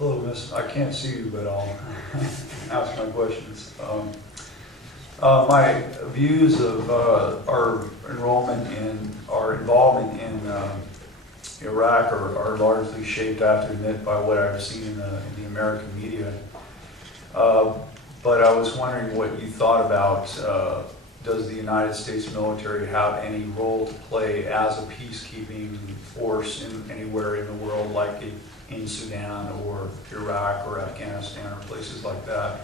Hello, Miss. I can't see you, but I'll ask my questions. My views of our enrollment in, our involvement in Iraq are largely shaped, I have to admit, by what I've seen in the American media. But I was wondering what you thought about, does the United States military have any role to play as a peacekeeping force anywhere in the world, like in Sudan or Iraq or Afghanistan or places like that,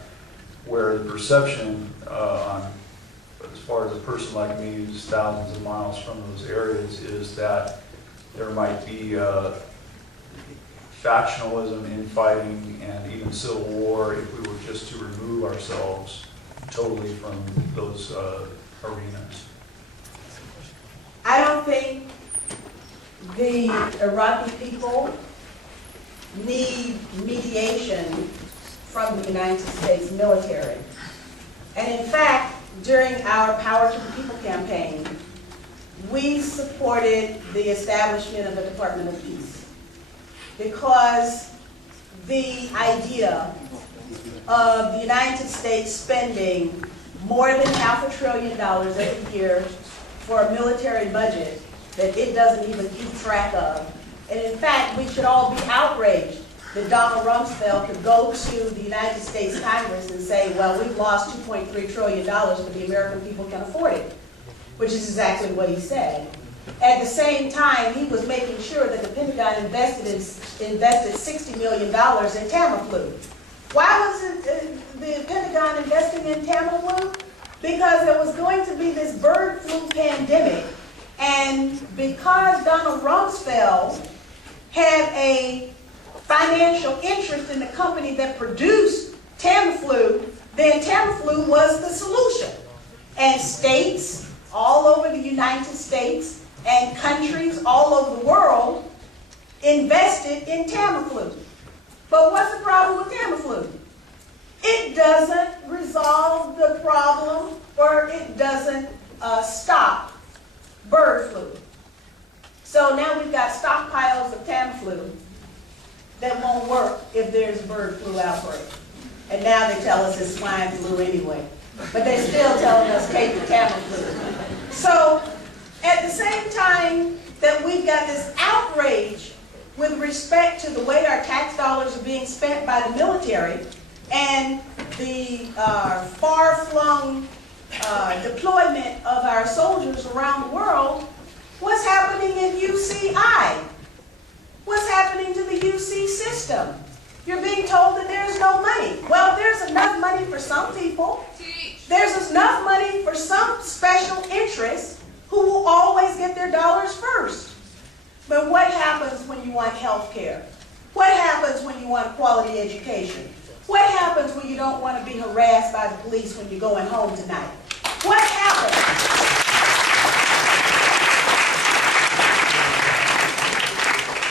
where the perception, as far as a person like me who's thousands of miles from those areas, is that there might be factionalism, infighting, and even civil war if we were just to remove ourselves totally from those arenas. I don't think the Iraqi people need mediation from the United States military. And in fact, during our Power to the People campaign, we supported the establishment of a Department of Peace, because the idea of the United States spending more than $500 billion every year for a military budget that it doesn't even keep track of. And in fact, we should all be outraged that Donald Rumsfeld could go to the United States Congress and say, well, we've lost $2.3 trillion, but the American people can afford it, which is exactly what he said. At the same time, he was making sure that the Pentagon invested $60 million in Tamiflu. Why was the Pentagon investing in Tamiflu? Because there was going to be this bird flu pandemic, and because Donald Rumsfeld had a financial interest in the company that produced Tamiflu, then Tamiflu was the solution. And states all over the United States and countries all over the world invested in Tamiflu. But what's the problem with Tamiflu? It doesn't resolve the problem, or it doesn't stop bird flu. So now we've got stockpiles of Tamiflu that won't work if there's a bird flu outbreak. And now they tell us it's swine flu anyway. But they're still telling us take the Tamiflu. So at the same time that we've got this outrage with respect to the way our tax dollars are being spent by the military and the far-flung deployment of our soldiers around the world, what's happening in UCI? What's happening to the UC system? You're being told that there's no money. Well, there's enough money for some people. There's enough money for some special interests who will always get their dollars first. But what happens when you want health care? What happens when you want quality education? What happens when you don't want to be harassed by the police when you're going home tonight? What happens?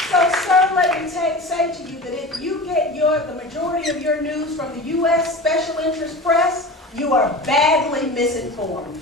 So, sir, let me say to you that if you get the majority of your news from the U.S. special interest press, you are badly misinformed.